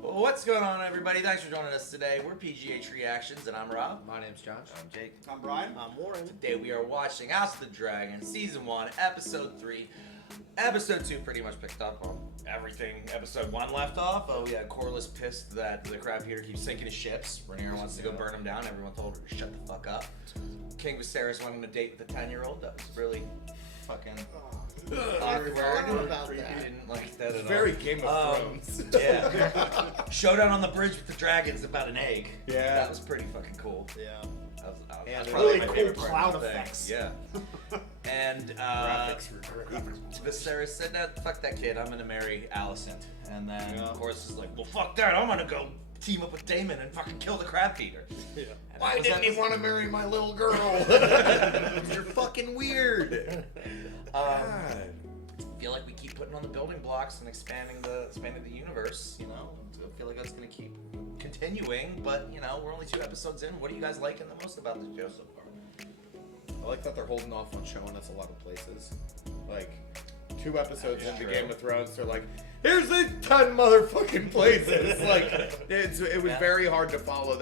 What's going on, everybody? Thanks for joining us today. We're PGH Reactions, and I'm Rob. My name's Josh. I'm Jake. I'm Brian. I'm Warren. Today we are watching House of the Dragon, Season 1, Episode 3. Episode 2 pretty much picked up on everything Episode 1 left off. Oh yeah, Corlys pissed that the crab eater keeps sinking his ships. Rhaenyra wants to go burn him down. Everyone told her to shut the fuck up. King Viserys wanting to date with a 10-year-old. That was really fucking awkward. About that. Didn't like that at all. Very Game of Thrones. Yeah. Showdown on the bridge with the dragons about an egg. Yeah. That was pretty fucking cool. Yeah. That's And probably really my cool favorite part cloud of the thing. effects. Yeah. And Graphics were Viserys said, "No, fuck that kid. I'm gonna marry Alicent." And then of course is like, "Well, fuck that. I'm gonna go team up with Daemon and fucking kill the crab eater." Yeah. Why didn't he want to marry my little girl? You're fucking weird. I feel like we keep putting on the building blocks and expanding the universe. You know, I feel like that's gonna keep continuing. But you know, we're only 2 episodes in. What are you guys liking the most about the show so far? I like that they're holding off on showing us a lot of places. Like 2 episodes into Game of Thrones, they're like, "Here's the 10 motherfucking places." Like it was very hard to follow.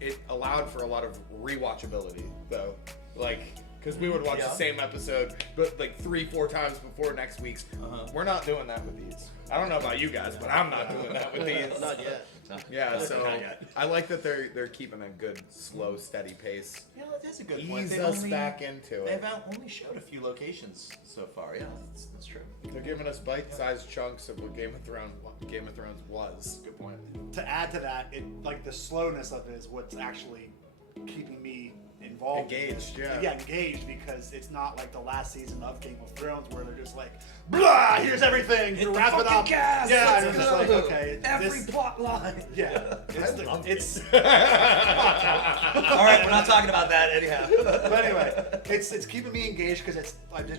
It allowed for a lot of rewatchability though. Like, because we would watch the same episode, but like 3-4 times before next week's. We're not doing that with these. I don't know about you guys, but I'm not doing that with these. Not yet. Yeah, so I like that they're keeping a good, slow, steady pace. Yeah, that's a good point. Ease They've us only- back into They've it. only showed a few locations so far. Yeah, that's true. They're giving us bite-sized chunks of what Game of Thrones was. Good point. To add to that, like the slowness of it is what's actually keeping me involved. Engaged, Yeah, engaged, because it's not like the last season of Game of Thrones where they're just like, blah, here's everything, Hit to the wrap it fucking up. gas, Yeah, let's and it's just go. like, okay, Every plot line. Yeah, it's All right, we're not talking about that anyhow. but anyway, it's keeping me engaged because it's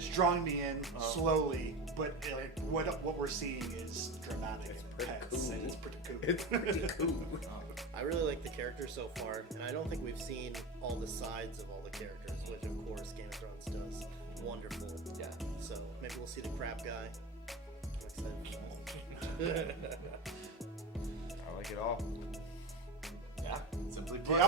drawing me in slowly. But like what we're seeing is dramatic. It's pretty intense, cool. and it's pretty cool. It's pretty cool. I really like the characters so far, and I don't think we've seen all the sides of all the characters, which of course Game of Thrones does wonderful. Yeah. So maybe we'll see the crab guy. I'm excited. I like it all. Yeah, simply put.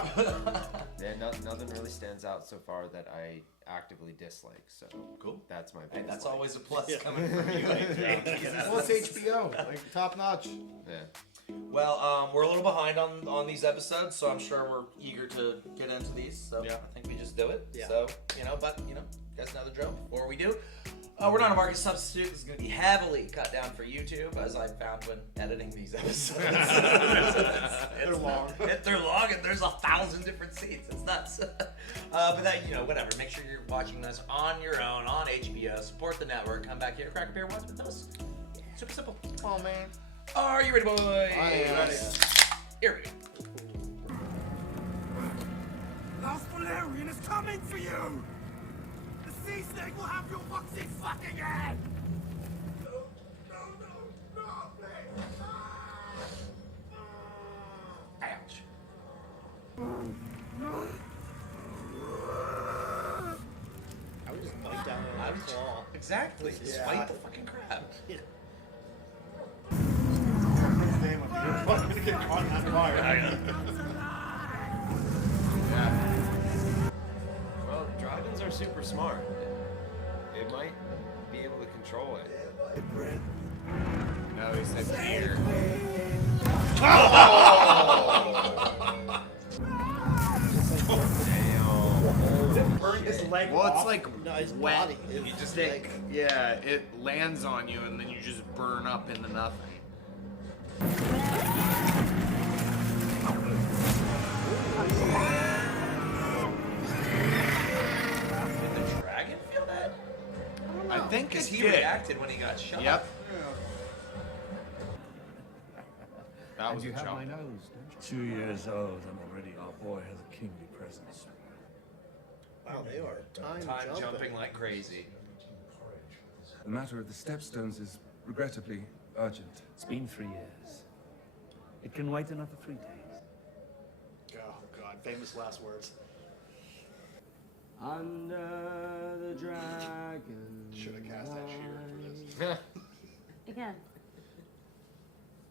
Yeah, nothing really stands out so far that I actively dislike. So Cool. that's my. Hey, biggest that's like. always a plus coming from you. Well, it's HBO, like top notch. Yeah. Well, we're a little behind on these episodes, so I'm sure we're eager to get into these. So Yeah. I think we just do it. Yeah. So, you guys know the drill. Before we do, we're not a market substitute. This is going to be heavily cut down for YouTube, as I found when editing these episodes. They're long. They're long, and there's 1,000 different scenes. It's nuts. But that, whatever. Make sure you're watching this on your own, on HBO. Support the network. Come back here, crack a beer, watch with us. Super simple. Oh man. Are you ready, boys? I am. Here we go. Last Valerian is coming for you! The sea snake will have your foxy fucking head! No, please! Ouch. I would just bite down on Ouch. that claw. Exactly. Just Yeah. fight the fucking crab. Damn, you're fucking gonna get caught in that fire. Well, dragons are super smart. It might be able to control it. No, he said here. Burn his leg Well, it's off. like No, his wet. body is You just like- yeah, it lands on you and then you just burn up into nothing. Did the dragon feel that? I think Because it he did. reacted when he got shot. Yep. That was And a you have jump. my nose, don't you? 2 years old, and already our boy has a kingly presence. Wow, they are time Jumping like crazy. The matter of the stepstones is regrettably urgent. It's been 3 years. It can wait another 3 days. Oh god, famous last words. Under the dragon. Should have cast that shear for this. Again.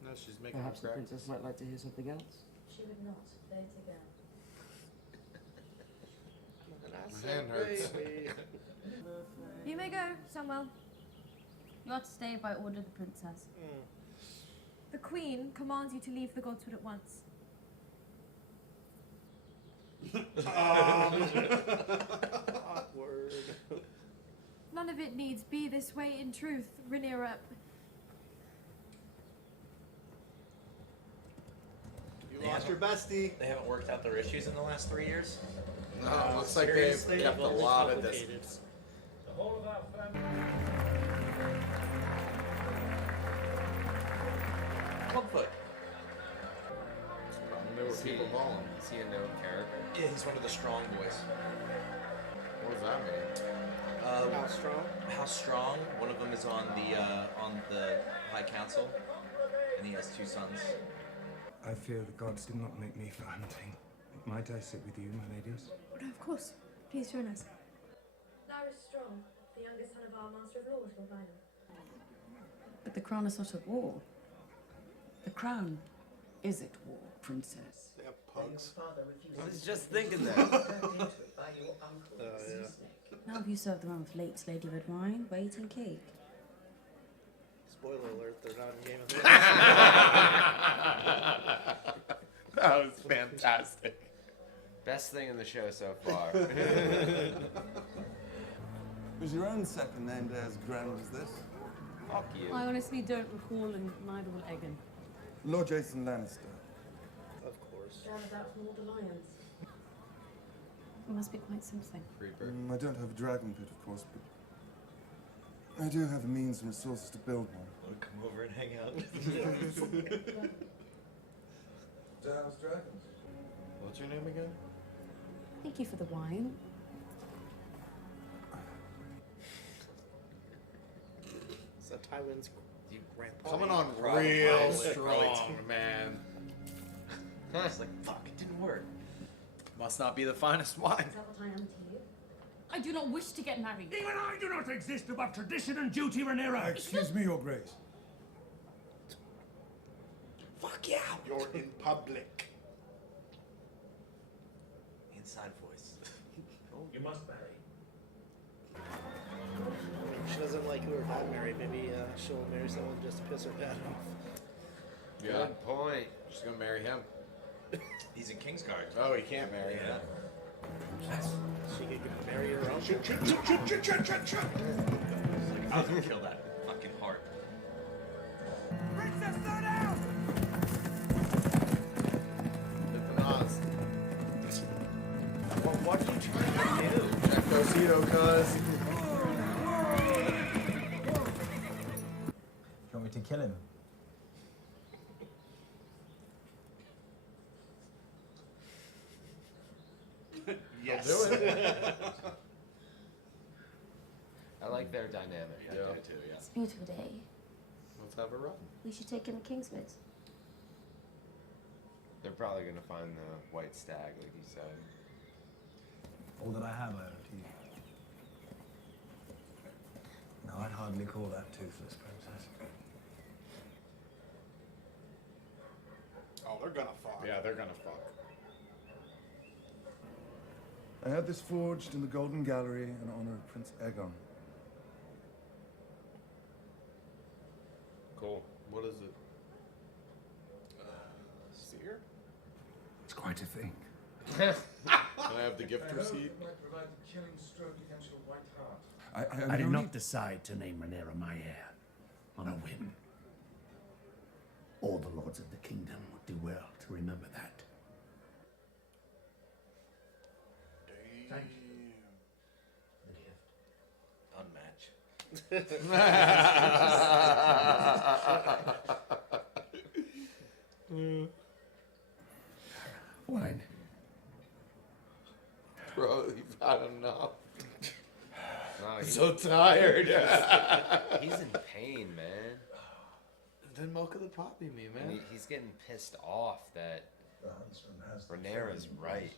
No, she's making Perhaps the him princess might like to hear something else. She would not date again. My hand hurts. You may go, Samuel. You are to stay by order of the princess. The queen commands you to leave the Godswood at once. Awkward. None of it needs be this way in truth, Rhaenyra. You lost your bestie. They haven't worked out their issues in the last 3 years? No, it looks like they've kept a lot of distance. The whole of our family. Clubfoot. There were people balling. Is he a known character? Yeah, he's one of the strong boys. What does that mean? How strong? How strong? One of them is on the High Council, and he has 2 sons. I fear the gods did not make me for hunting. Might I sit with you, my ladies? No, of course. Please join us. Larys Strong, the youngest son of our Master of Laws, Lord Lionel. But the crown is not at war. The crown is at war, princess. They have pugs. I was just thinking that. Yeah. Now have you served the round with late lady red wine, wait and cake. Spoiler alert, they're not in Game of Thrones. That was fantastic. Best thing in the show so far. Was your own second named as grand as this? Fuck you. I honestly don't recall, and neither will Egan. Lord Jason Lannister. Of course. Down about from all the lions. It must be quite something. I don't have a dragon pit, of course, but I do have the means and resources to build one. Want to come over and hang out? House dragons. What's your name again? Thank you for the wine. So Tywin's grandpa. Coming on Probably. real Probably. strong, man. It's like, fuck, it didn't work. Must not be the finest wine. Is that what I am to you? I do not wish to get married. Even I do not exist above tradition and duty, Rhaenyra. Excuse me, Your Grace. Fuck yeah! You're in public. Inside voice. You must marry. I mean, she doesn't like who her dad married. Maybe she'll marry someone just to piss her dad off. Yeah. Good point. She's gonna marry him. He's in Kingsguard. Oh, he can't marry him. She could marry her own. I was gonna kill that fucking heart. Princess, slow down! What are you trying to do? Jack Dosito, cuz. You want me to kill him? Yes. Do it. I like their dynamic. I do too, yeah. It's a beautiful day. Let's have a run. We should take him to Kingswood. They're probably gonna find the white stag, like you said. All that I have, I owe to you. No, I'd hardly call that toothless, princess. Oh, they're gonna fuck. Yeah, they're gonna fuck. I had this forged in the Golden Gallery in honor of Prince Aegon. Cool. What is it? Spear? It's quite a thing. Can I have the gift receipt? I did not decide to name Rhaenyra my heir on a whim. All the lords of the kingdom would do well to remember that. Thank you. Unmatched. Wine. Bro, you've had enough. No, I'm so tired. He's in pain, man. Then milk of the poppy me, And man. he's getting pissed off that Rhaenyra's right.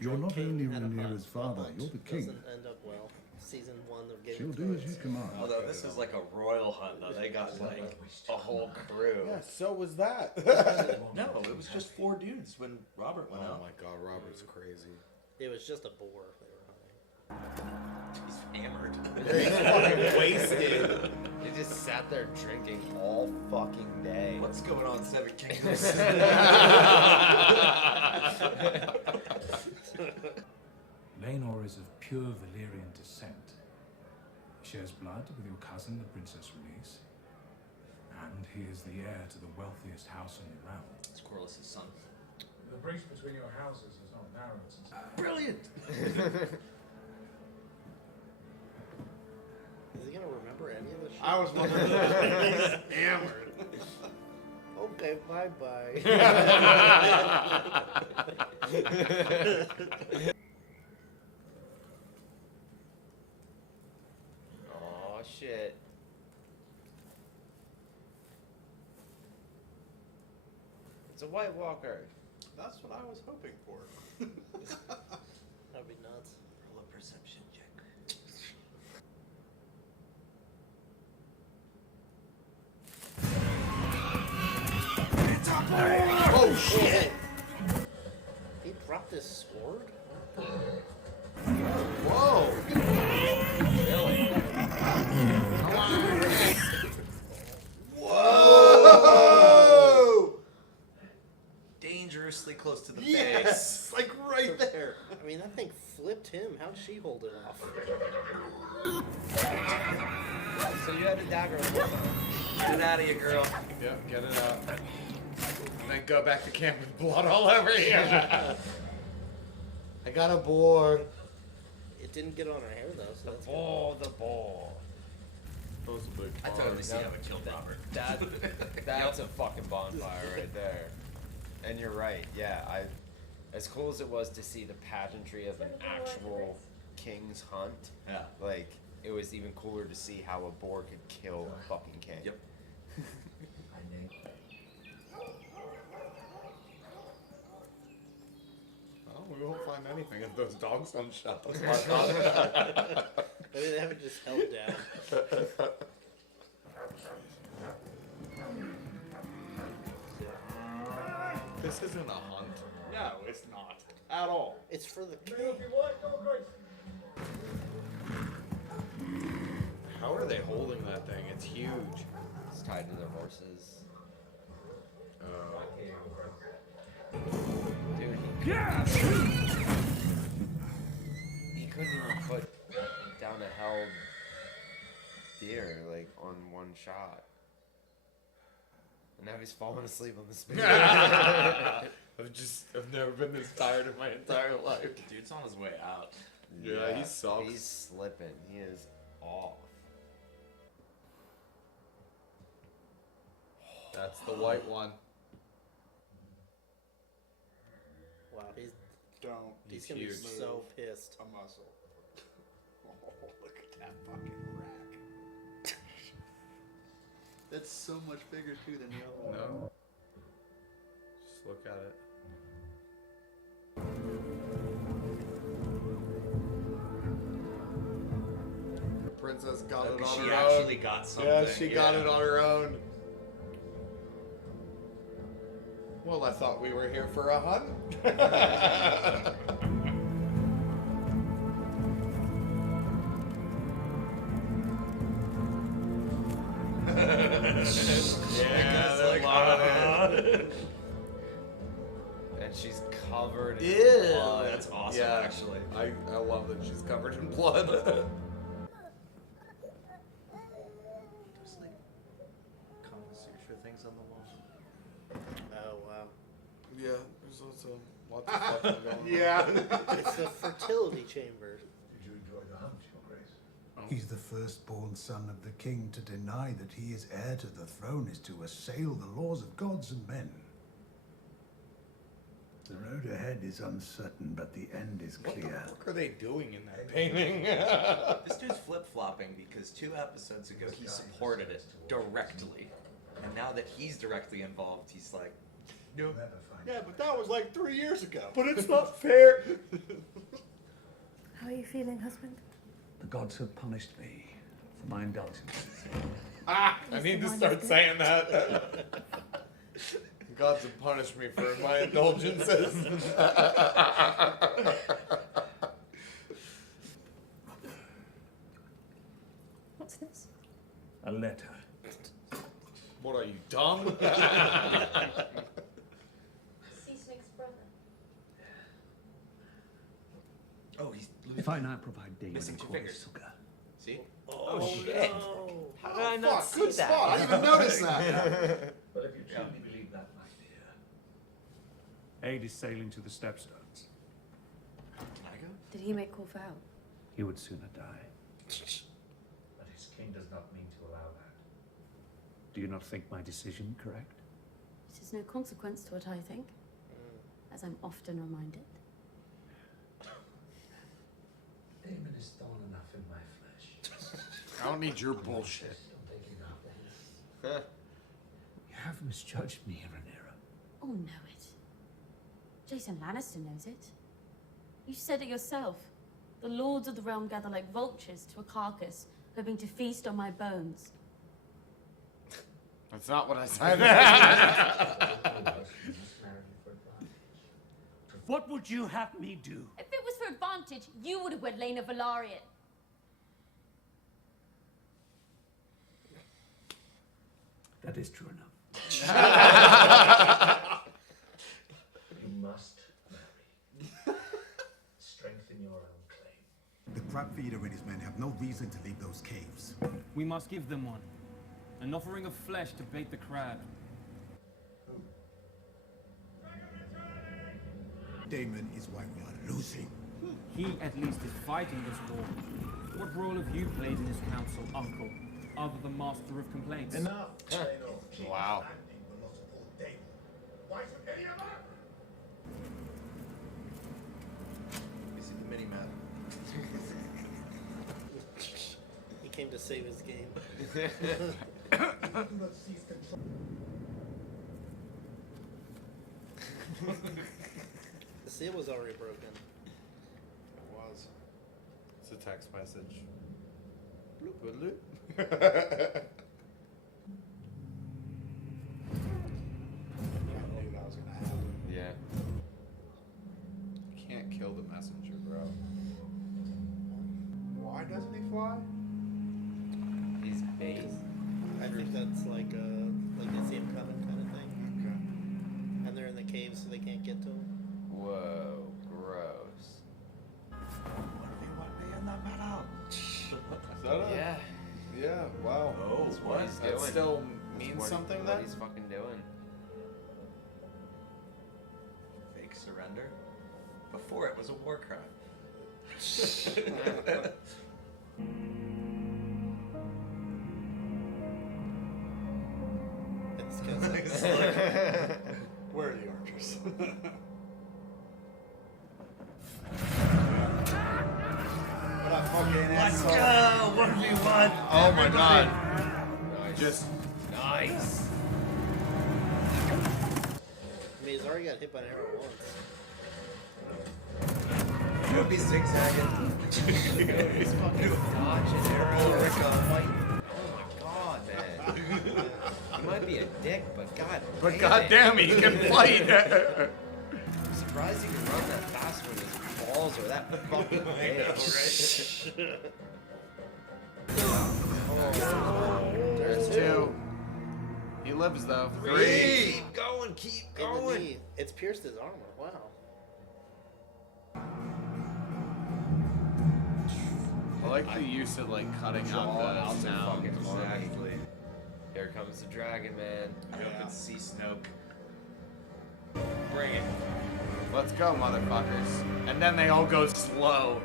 You're not king only at a Rhaenyra's father, you're the king. Doesn't end up well. Season 1 of Game She'll of do Thrones. as you command. Although this is like a royal hunt, though. They got like a whole crew. Yeah, so was that. No, it was just 4 dudes when Robert went out. Oh my god, Robert's crazy. It was just a boar they were hunting. He's hammered. He's fucking wasted. He just sat there drinking all fucking day. What's going on, Seven Kingdoms? Laenor is of pure Valyrian descent. He shares blood with your cousin, the Princess Rhaenys, and he is the heir to the wealthiest house in the realm. It's Corlys' son. The breach between your houses has not narrowed since. Brilliant! Is he gonna remember any of this shit? I was wondering. He's hammered. Okay, bye-bye. Oh shit. It's a White Walker. That's what I was hoping for. That'd be nuts. Roll a perception check. Oh shit! He dropped his sword? Whoa! Whoa! Dangerously close to the Yes! face. Like right there. I mean, that thing flipped him. How'd she hold it off? So you had a dagger. Get it out of you, girl. Yep, get it out. And then go back to camp with blood all over you. I got a boar. It didn't get on her hair though, so that's The ball. That was a big I totally see how it killed Robert. That's a fucking bonfire right there. And you're right, yeah. As cool as it was to see the pageantry of an actual king's hunt, Yeah. like it was even cooler to see how a boar could kill a fucking king. Yep. Oh, we won't find anything if those dogs don't shut the Maybe they haven't just held down. This isn't a hunt. No, it's not. At all. It's for the How are they holding that thing? It's huge. It's tied to their horses. Dude, he couldn't even put down a held deer like on one shot. And now he's falling asleep on the spear. I've never been this tired in my entire life. Dude's on his way out. Yeah, he sucks. He's slipping. He is off. That's the white one. Wow, he's He's gonna huge. be so pissed. A muscle. Oh, look at that fucking rack. That's so much bigger too than the other one. No. Just look at it. The princess got it on She her actually own. got something. Yeah, she got it on her own. Well, I thought we were here for a hunt. Yeah, they're like, And she's covered in Ew, blood. that's awesome, Yeah, actually. I love that she's covered in blood. There's like Kama Sutra things on the wall. Oh wow. Yeah, there's also lots of fucking going on. Yeah. It's the fertility chamber. Did you enjoy the hunt, Your Grace? He's the firstborn son of the king. To deny that he is heir to the throne is to assail the laws of gods and men. The road ahead is uncertain, but the end is What the clear. fuck are they doing in that painting? This dude's flip-flopping because 2 episodes ago he supported it directly. And now that he's directly involved, he's like, Nope. Yeah, but that was like 3 years ago. But it's not fair. How are you feeling, husband? The gods have punished me for my indulgences. I need to start saying that. Gods have punished me for my indulgences. What's this? A letter. What are you, dumb? Sea Snake's brother. Oh, he's If I now provide Damon missing and two Chorus fingers. Sugar. See? Oh, shit. no. How did I not see Good that? spot. I didn't even notice that. But if you truly believe that, my dear, aid is sailing to the Stepstones. Can I go? Did he make call for help? He would sooner die. But his king does not mean to allow that. Do you not think my decision correct? It is no consequence to what I think, as I'm often reminded. Damon is thorn enough in my flesh. I don't need your bullshit. You have misjudged me, Rhaenyra. Oh, know it. Jason Lannister knows it. You said it yourself. The lords of the realm gather like vultures to a carcass, hoping to feast on my bones. That's not what I said. What would you have me do? If it was for advantage, you would have wed Lena Velaryon. That is true enough. You must marry. Strengthen your own claim. The crab feeder and his men have no reason to leave those caves. We must give them one. An offering of flesh to bait the crab. Damon is why we are losing. He, at least, is fighting this war. What role have you played in this council, Uncle, other than master of complaints? Enough. Wow. Why should any of us? You see the mini map? He came to save his game. The seal was already broken. It was. It's a text message. Bloop, bloop. I knew that was gonna happen. Yeah. Can't kill the messenger, bro. Why doesn't he fly? He's bait. I think that's like they see him coming kind of thing. Okay. And they're in the cave so they can't get to him. Whoa, gross. What if he want me in the middle? Is that it? Yeah. Yeah, wow. Oh, That's what he's doing. That still That's means what something what then? he's fucking doing. Fake surrender? Before it was a war crime. It's because Where are the archers? What a fucking Let's asshole. go! 1v1! Oh my god. Nice. Just Nice. I mean, he's already got hit by an arrow once. You would be zigzagging. He's fucking dodging arrows. Oh my god, man. He might be a dick, but god damn it, he can fight. I'm surprised he can run that fast when his balls are that fucking big. There's two. He lives though. Three. Keep going, keep In the going. knee. It's pierced his armor. Wow. I like the use of like cutting out the sound. Exactly. Here comes the dragon, man. I hope it's Sea Snoke. Bring it. Let's go, motherfuckers. And then they all go slow.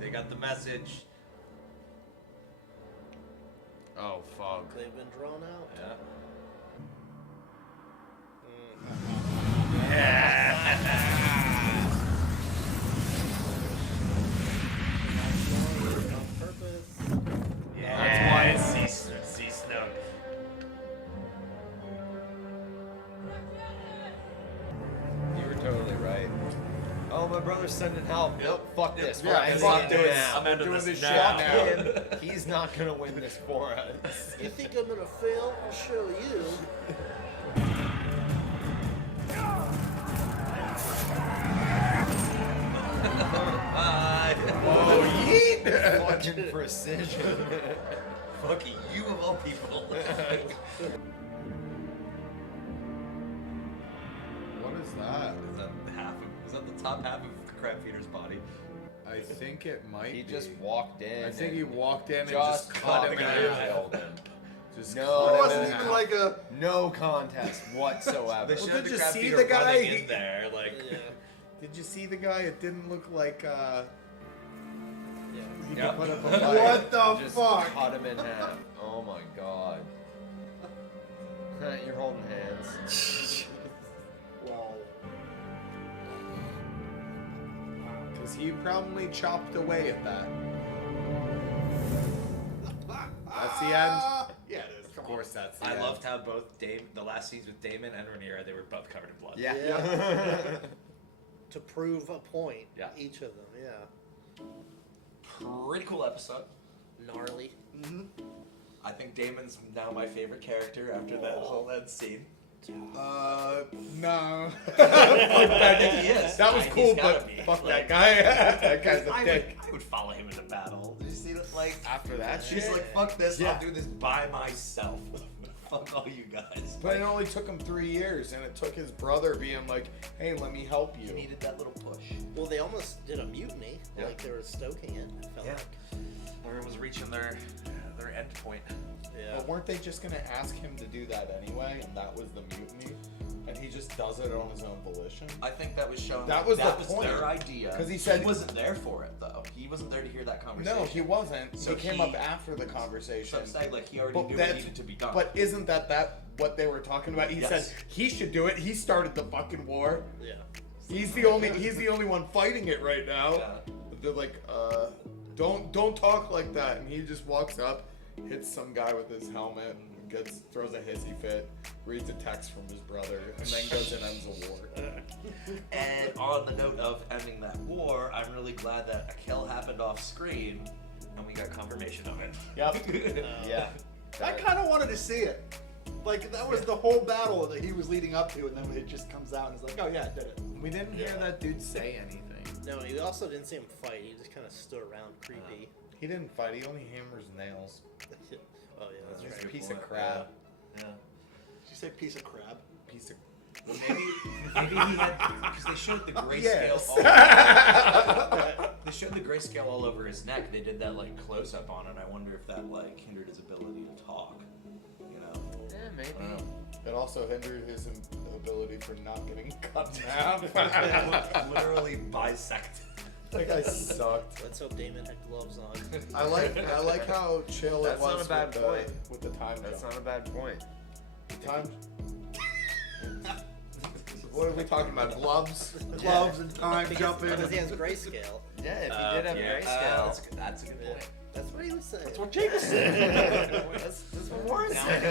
They got the message. Oh fuck. They've been drawn out. Yeah. On purpose. That's brother's sending help. Nope, fuck this. Yeah, We're fuck ending it this. now. I'm ending doing this this now. shit now. He's not gonna win this for us. You think I'm gonna fail? I'll show you. Oh, yeet! Fucking precision. Fuck you of all people. What is that? Is that the top half of Crab Feeder's body? I think it might He be. just walked in. I think he walked in and just just cut him in half. nailed him. Just No, cut him It wasn't in even half. like a. No contest whatsoever. They Well, showed did the you Crab see Feeder the guy? running in there, like. Yeah. Did you see the guy? It didn't look like he Yep. could put up a fight. What the Just fuck? cut him in half. Oh my god. You're holding hands. Well, Because he probably chopped away at that. That's the end. yeah, it is. Of course, that's the I end. loved how both the last scenes with Damon and Rhaenyra, they were both covered in blood. Yeah. To prove a point, Yeah. each of them, yeah. Pretty cool episode. Gnarly. I think Damon's now my favorite character after that whole end scene. No. I think he is. That was He's cool, gotta but be. fuck Like, that guy. That guy's a dick. I would follow him into battle. Did you see that? Like, After that she's shit? like, fuck this, Yeah. I'll do this by myself. Fuck all you guys. But it only took him 3 years, and it took his brother being like, hey, let me help you. He needed that little push. Well, they almost did a mutiny. Yeah. Like they were stoking it. It felt Yeah. like. Everyone was reaching their end point. Yeah. But weren't they just going to ask him to do that anyway, and that was the mutiny? And he just does it on his own volition? I think that was showing That was the was point. their idea. 'Cause he said- he wasn't there for it though. He wasn't there to hear that conversation. No, he wasn't. So he came up after the conversation. So I'm saying, like, he already But knew what that's- needed to be done. But isn't that what they were talking about? He Yes. said he should do it. He started the fucking war. Yeah. He's the only one fighting it right now. Yeah. But they're like, don't talk like that. And he just walks up, hits some guy with his helmet, throws a hissy fit, reads a text from his brother, and then goes and ends the war. And on the note of ending that war, I'm really glad that a kill happened off screen, and we got confirmation of it. Yep. Yeah. I kind of wanted to see it. Like that was the whole battle that he was leading up to, and then it just comes out and it's like, oh yeah, I did it. We didn't hear that dude say anything. No, you also didn't see him fight. He just kind of stood around, creepy. He didn't fight. He only hammers nails. Oh yeah, that's He's right. a piece of crap. Yeah. Did you say piece of crab? Piece of. Well, maybe he had, because they showed the grayscale. Yes. They showed the grayscale all over his neck. They did that like close up on it. I wonder if that like hindered his ability to talk. You know. Yeah, maybe. It also hindered his ability for not getting cut in half. Literally bisected. That guy sucked. Let's hope Damon had gloves on. I like how chill That's it was not a bad point. with the time That's jump. not a bad point. Time. What are we talking about? Gloves? Gloves and time Because jumping. he has grayscale. Yeah, if he did have grayscale. That's a good point. That's what he was saying. That's what Jacob said. That's what Warren Now I said. know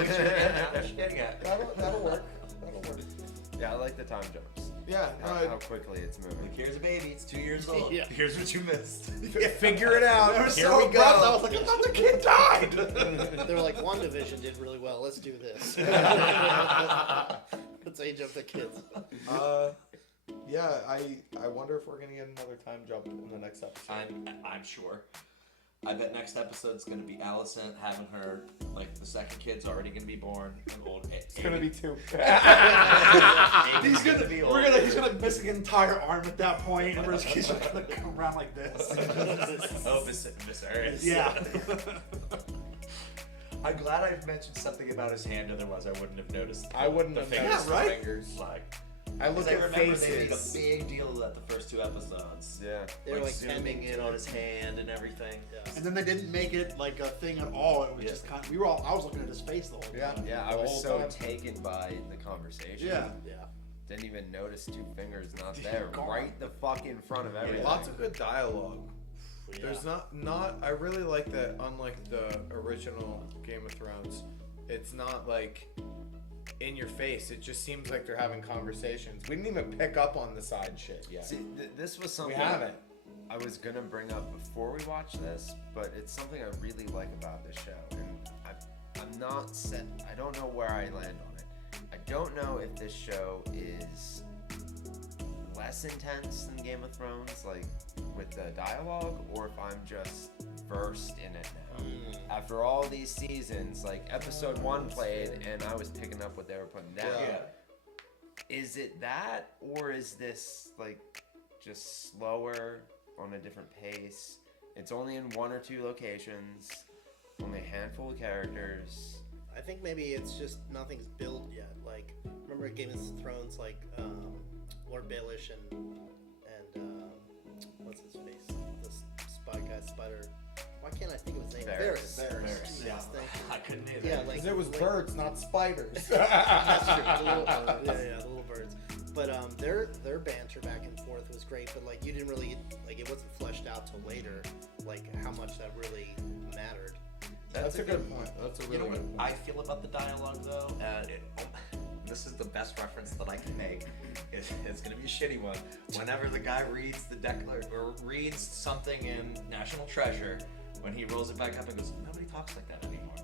what you're getting at. That'll work. That'll work. Yeah, I like the time jumps. Yeah, How quickly it's moving. Like, here's a baby. It's 2 years old. Yeah. Here's what you missed. Figure it out. They were Here so we go. abrupt, I was like, I thought the kid died. They were like, WandaVision did really well. Let's do this. Let's age up the kids. Yeah, I wonder if we're gonna get another time jump in the next episode. I'm sure. I bet next episode's gonna be Allison having her, like, the second kid's already gonna be born. And old. It's gonna be 2. He's gonna miss an entire arm at that point, and he's just gonna come around like this. Oh, Viserys. Yeah. I'm glad I mentioned something about his hand, otherwise I wouldn't have noticed. I wouldn't the have fingers. noticed right? the fingers. Like, I look I at remember faces. they made a big deal of that the first 2 episodes. Yeah. They were like zooming tending in to on it. his hand and everything. And then they didn't make it like a thing at all. It was Yeah. just kind of, I was looking at his face the whole time. Yeah, I The was whole so time. taken by the conversation. Yeah. Yeah. Didn't even notice 2 fingers not there. Gone. Right the fuck in front of everything. Lots of good dialogue. Yeah. There's not. I really like that. Unlike the original Game of Thrones, it's not like in your face. It just seems like they're having conversations. We didn't even pick up on the side shit yet. See, this was something we haven't. I was gonna bring up before we watch this, but it's something I really like about this show, and I'm not set. I don't know where I land on it. I don't know if this show is less intense than Game of Thrones, like with the dialogue, or if I'm just versed in it now. After all these seasons, like episode 1 played, and I was picking up what they were putting down. Yeah. Is it that, or is this like just slower on a different pace? It's only in 1 or 2 locations, only a handful of characters. I think maybe it's just nothing's built yet. Like, remember Game of Thrones, like Lord Baelish and what's his face? The spy guy, Spider. Why can't I think of his name? Varys. Varys. Yeah. I couldn't either. Yeah, like, Because it was birds, not spiders. That's true. The little birds. But their banter back and forth was great. But like, you didn't really like, it wasn't fleshed out till later, like how much that really mattered. That's a good point. That's a really You know good what I feel about the dialogue though? This is the best reference that I can make. It's gonna be a shitty one. Whenever the guy reads the or reads something in National Treasure, when he rolls it back up and goes, nobody talks like that anymore.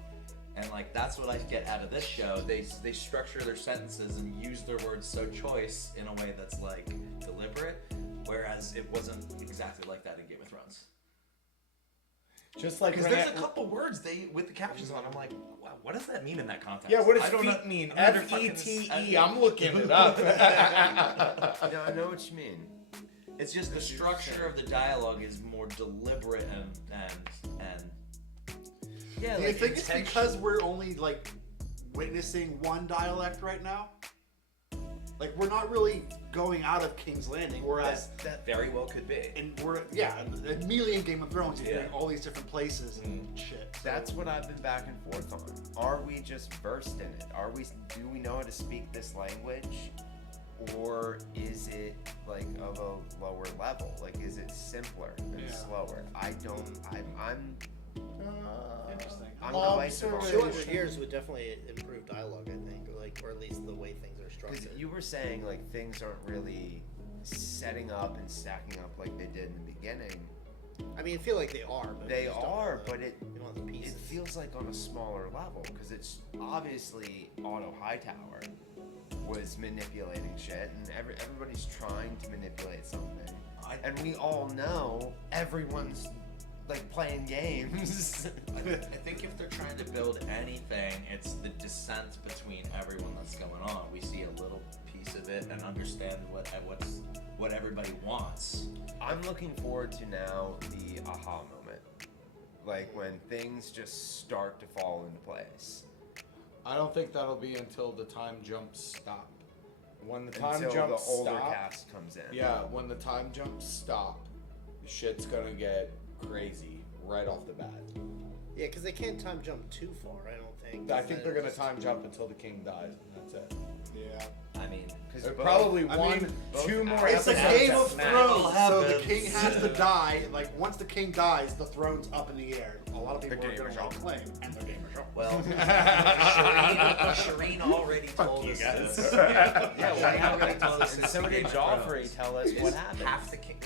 And like that's what I get out of this show. They structure their sentences and use their words so choice in a way that's like deliberate, whereas it wasn't exactly like that in Game of Thrones. Just like because there's a couple words with the captions on. I'm like, wow, what does that mean in that context? Yeah, what does I don't feet know. mean? I've never F-E-T-E. I'm looking it up. Yeah, I know what you mean. It's just the structure of the dialogue is more deliberate and yeah. Do you think it's because we're only like witnessing one dialect right now? Like we're not really going out of King's Landing, whereas that very well could be. And immediately in Game of Thrones, you're getting all these different places and shit. So. That's what I've been back and forth on. Are we just versed in it? Do we know how to speak this language? Or is it like of a lower level? Like is it simpler and slower? I'm interesting. I'm divisive on it. 200 years would definitely improve dialogue, I think, or at least the way things are structured. Because you were saying like things aren't really setting up and stacking up like they did in the beginning. I mean, I feel like they are. But they are, but it pieces. feels like on a smaller level because it's obviously Otto Hightower was manipulating shit, and everybody's trying to manipulate something, and we all know everyone's like playing games. I think if they're trying to build anything, it's the dissent between everyone that's going on. We see a little piece of it and understand what everybody wants. I'm looking forward to now the aha moment, like when things just start to fall into place. I don't think that'll be until the time jumps stop. When the time until jumps the older stop, cast comes in. Yeah, when the time jumps stop, shit's gonna get crazy right off the bat. Yeah, because they can't time jump too far, I don't think. I think they're gonna time jump until the king dies, and that's it. Yeah. I mean, because probably two more It's episodes. a Game of Thrones, so the happens. king has to die. Like once the king dies, the throne's up in the air. A lot of people are going to claim, and the game is up. Well, Shireen already told us this. Yeah, well, he already told us. And so did Joffrey tell us what happened. Half the king,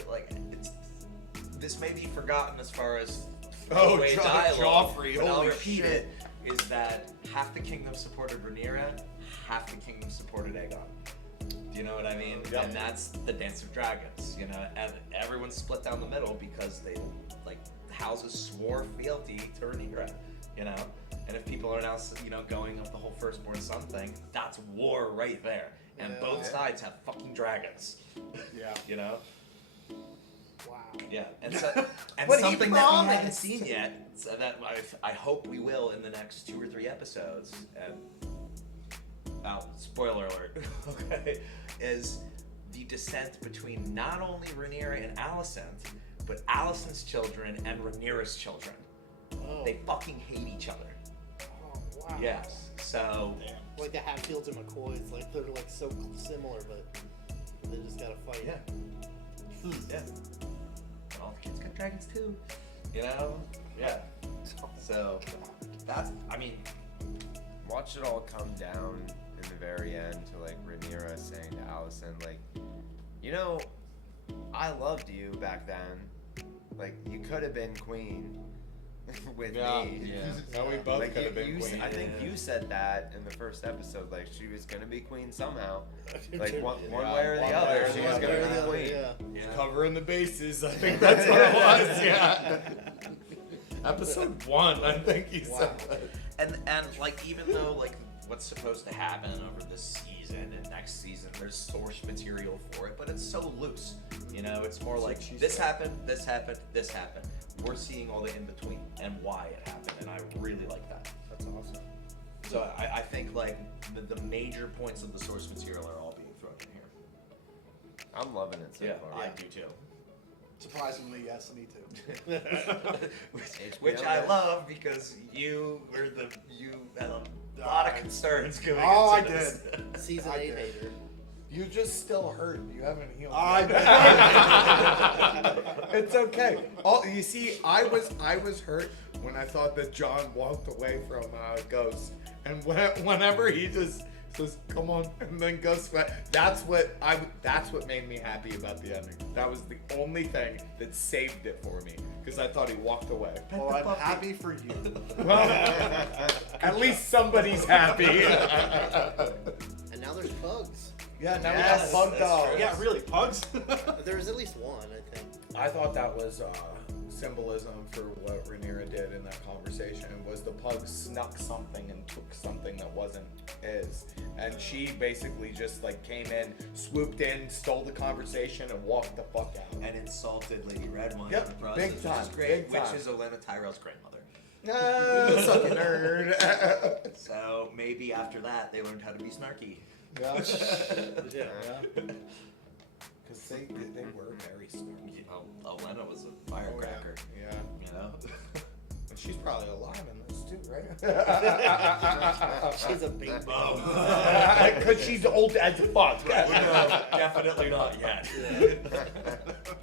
this may be forgotten as far as Oh, way dialogue, Joffrey, but I'll holy repeat shit. it, is that half the kingdom supported Rhaenyra, half the kingdom supported Aegon. Do you know what I mean? Yep. And that's the Dance of Dragons, you know, and everyone's split down the middle because they, like, houses swore fealty to Rhaenyra, you know? And if people are now, you know, going up the whole firstborn son thing, that's war right there. And both sides have fucking dragons. Yeah. You know? Wow. Yeah, and so and But he something that we haven't promised. seen yet, so that I hope we will in the next 2 or 3 episodes. And spoiler alert, okay, is the descent between not only Rhaenyra and Alicent, but Alicent's children and Rhaenyra's children. Oh. They fucking hate each other. Oh, wow. Yes. So. Like the Hatfields and McCoys, like they're like so similar, but they just gotta fight. Yeah. Yeah. And all the kids got dragons too. You know? Yeah. So that's, I mean, watch it all come down in the the very end to like Rhaenyra saying to Alicent, like, you know, I loved you back then. Like, you could have been queen with me. Yeah. No, we both like, could have been queen. I think you said that in the first episode. Like, she was gonna be queen somehow. Like one way or the other, she was gonna be queen. Yeah. Covering the bases. I think that's what it was. Yeah. Episode 1, I think he said that. And like, even though like what's supposed to happen over this season and next season, there's source material for it, but it's so loose. You know, it's more like this happened, this happened, this happened. We're seeing all the in between and why it happened, and I really like that. That's awesome. So I think like the major points of the source material are all being thrown in here. I'm loving it so far. I do too. Surprisingly, yes, me too. which I love because you had a lot of concerns going into I this. did. Season 8 hater. You just still hurt. You haven't healed. I It's okay. You see, I was hurt when I thought that John walked away from Ghost, and whenever he just says, "Come on," and then Ghost, that's what made me happy about the ending. That was the only thing that saved it for me because I thought he walked away. Well, I'm happy for you. Well, at least somebody's happy. And now there's pugs. Yeah, now we got pug dogs. Yeah, really, pugs? There's at least one, I think. I thought that was symbolism for what Rhaenyra did in that conversation. Was the pug snuck something and took something that wasn't his, and she basically just like came in, swooped in, stole the conversation, and walked the fuck out. And insulted Lady Redwine. Yep, in the process, big time, which is great. big time. Which is Olenna Tyrell's grandmother. Suck a nerd. So maybe after that they learned how to be snarky. Yeah. Yeah. Because they were very snarky. Olenna was a firecracker. Yeah. You know? And she's probably alive in this too, right? She's a baby. Because she's old as fuck. No, definitely not yet.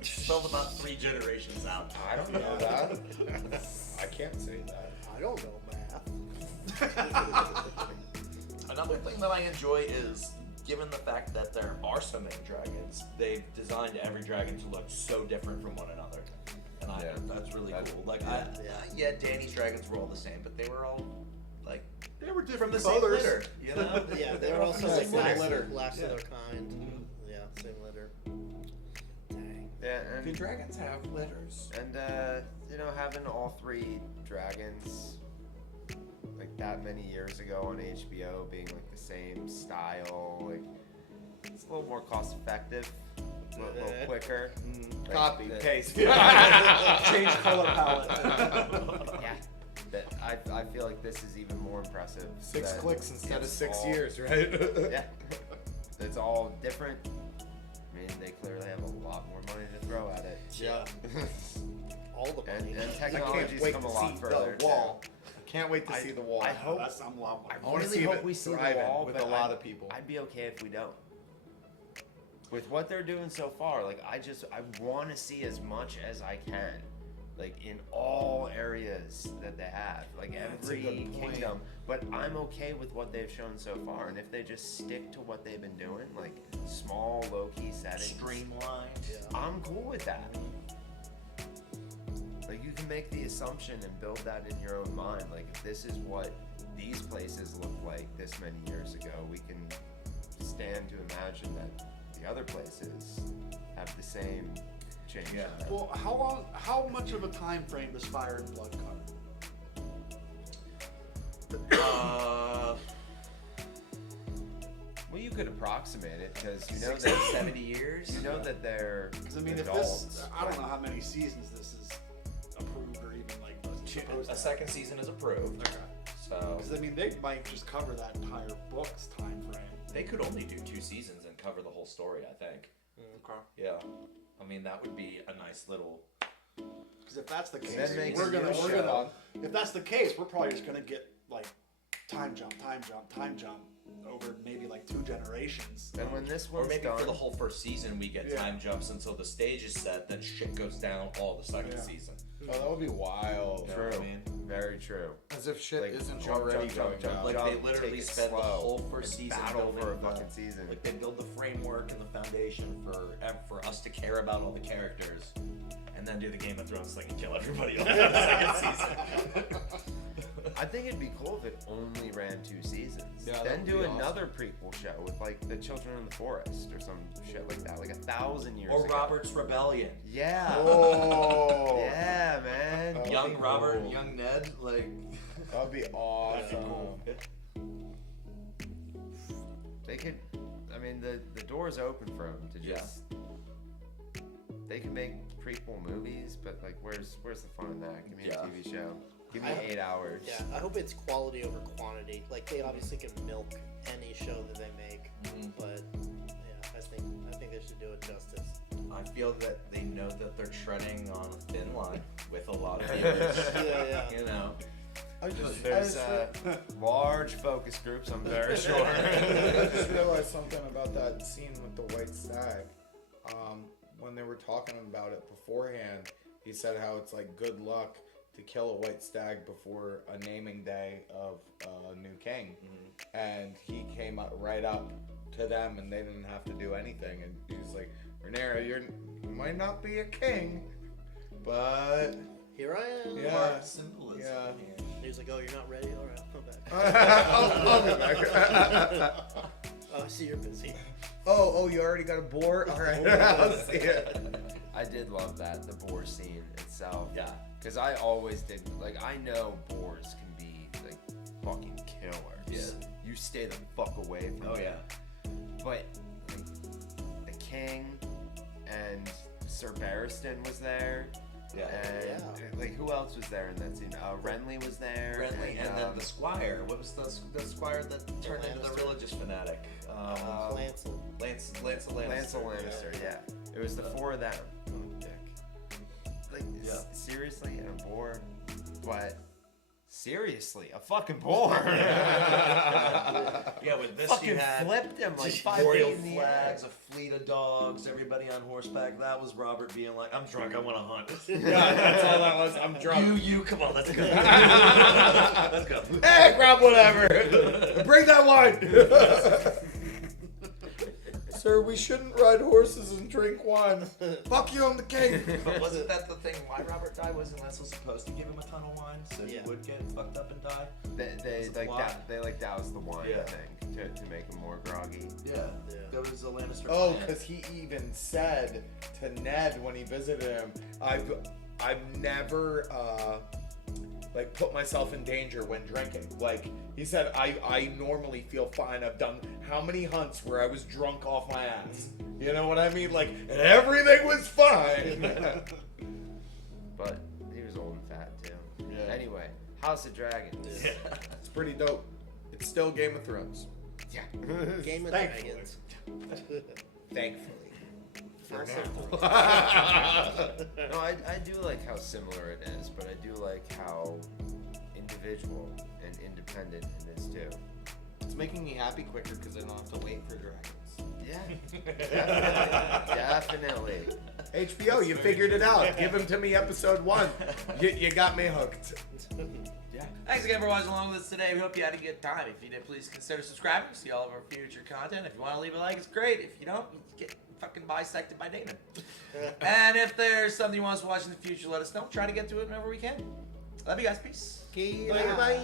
She's still about 3 generations out. I don't know that. I can't say that. I don't know math. Another thing that I enjoy is, given the fact that there are so many dragons, they've designed every dragon to look so different from one another. And that's really cool. Like, Dany's dragons were all the same, but they were all, like, they were different from the colors. same litter, you know? Yeah, they were also like same last of their kind. Yeah, same litter. Dang. Yeah, and Do dragons have litters? And you know, having all 3 dragons like that many years ago on HBO, being like the same style, like it's a little more cost effective, a little quicker. Like, Copy, paste. Change color palette. Yeah. But I feel like this is even more impressive. 6 that clicks instead of it's 6 all- years, right? Yeah. It's all different. I mean, they clearly have a lot more money to throw at it. Yeah. All the money. And I can't technology's wait come to a see lot further. the wall. I can't wait to see the wall. I hope. That's I'm lot. I I want to really see hope it we see the thriving wall with but a lot of people. I'd be okay if we don't. With what they're doing so far, like I want to see as much as I can, like in all areas that they have, like That's a every good point. kingdom. But I'm okay with what they've shown so far, and if they just stick to what they've been doing, like small, low-key settings, Streamlined. I'm cool with that. Like you can make the assumption and build that in your own mind. Like if this is what these places looked like this many years ago, we can stand to imagine that the other places have the same change. Yeah. Well, how much of a time frame does Fire and Blood cover? Well, you could approximate it because you know that 70 years. You know that they're Because I mean, if adults. this, I don't know how many seasons this is approved or even like supposed A to. second season is approved. Okay. So Because I mean, they might just cover that entire book's time frame. they could only do 2 seasons and cover the whole story, I think. Okay. Yeah. I mean, that would be a nice little. Because if that's the case, That makes we're gonna. show. If that's the case, we're probably just gonna get like time jump over maybe like 2 generations. And when this Or one's maybe done, for the whole first season, we get Yeah. time jumps until the stage is set, then shit goes down all the second Yeah. season. Oh, that would be wild. You know what I mean? Very true. As if shit Like, isn't jump, already jump, going jump, down. Like jump, they literally take it spend the slow, whole first and season battle building for a the- fucking season. Like they build the framework and the foundation for us to care about all the characters, and then do the Game of Thrones thing and kill everybody else in the second season. I think it'd be cool if it only ran 2 seasons. Yeah, that then would do be another prequel show with like the Children of the Forest or some shit like that, like 1,000 years Or ago. Robert's Rebellion. Yeah. Oh. Yeah, man. That would Young be Robert, cool. young Ned, like That would be awesome. They could. I mean, the door's open for them to just. They can make prequel movies, but like, where's the fun in that? Give me a TV show. Give me 8 hours. Yeah, I hope it's quality over quantity. Like they obviously can milk any show that they make, but yeah, I think they should do it justice. I feel that they know that they're treading on a thin line with a lot of viewers. Yeah. You know. There's large focus groups, I'm very sure. I just realized something about that scene with the white stag. When they were talking about it beforehand, he said how it's like good luck to kill a white stag before a naming day of a new king. And he came right up to them and they didn't have to do anything. And he was like, Rhaenyra, you might not be a king, but... Here I am. Yeah. Symbolism. Yeah. He was like, "Oh, you're not ready? All right, I'll come back." I'll be back. Oh, I see you're busy. Oh, you already got a boar? All right, I'll see it. I did love that, the boar scene itself. Yeah. Because I always did, like, I know boars can be, like, fucking killers. Yeah. You stay the fuck away from them. yeah. But, like, the king and Sir Barristan was there. Yeah. And, like, who else was there in that scene? Renly was there. Renly and then the squire. What was the squire that turned into the religious fanatic? Lancel. Lancel Lannister, yeah. It was the 4 of them. Like, seriously, and a boar? But, seriously, a fucking boar! Yeah, with this fucking you had flipped him like 5 royal feet in the flags, air. a fleet of dogs, everybody on horseback. That was Robert being like, I'm drunk, I want to hunt. Yeah, that's all that was. I'm drunk. You, come on, let's go. Let's go. Hey, grab whatever. Bring that wine. Sir, we shouldn't ride horses and drink wine. Fuck you, I'm the king. But wasn't that the thing? Why Robert died? Wasn't Lancel supposed to give him a ton of wine so he would get fucked up and die? They doused the wine, Yeah. I think, to make him more groggy. Yeah. There was a Lannister. Oh, plan. because he even said to Ned when he visited him, I've never like put myself in danger when drinking. Like he said, I normally feel fine. I've done how many hunts where I was drunk off my ass. You know what I mean? Like everything was fine. But he was old and fat too. Yeah. Anyway, House of Dragons. Yeah. It's pretty dope. It's still Game of Thrones. Yeah. Game of Thankfully. Dragons. Thankfully. For now. No, I do like how similar it is, but I do like how individual and independent it is too. It's making me happy quicker because I don't have to wait for dragons. Yeah. Definitely. HBO, you figured it out. Give them to me episode 1. You got me hooked. Yeah. Thanks again for watching along with us today. We hope you had a good time. If you did, please consider subscribing to see all of our future content. If you want to leave a like, it's great. If you don't, you get fucking bisected by Damon. And if there's something you want us to watch in the future, let us know. Try to get to it whenever we can. Love you guys. Peace. Bye.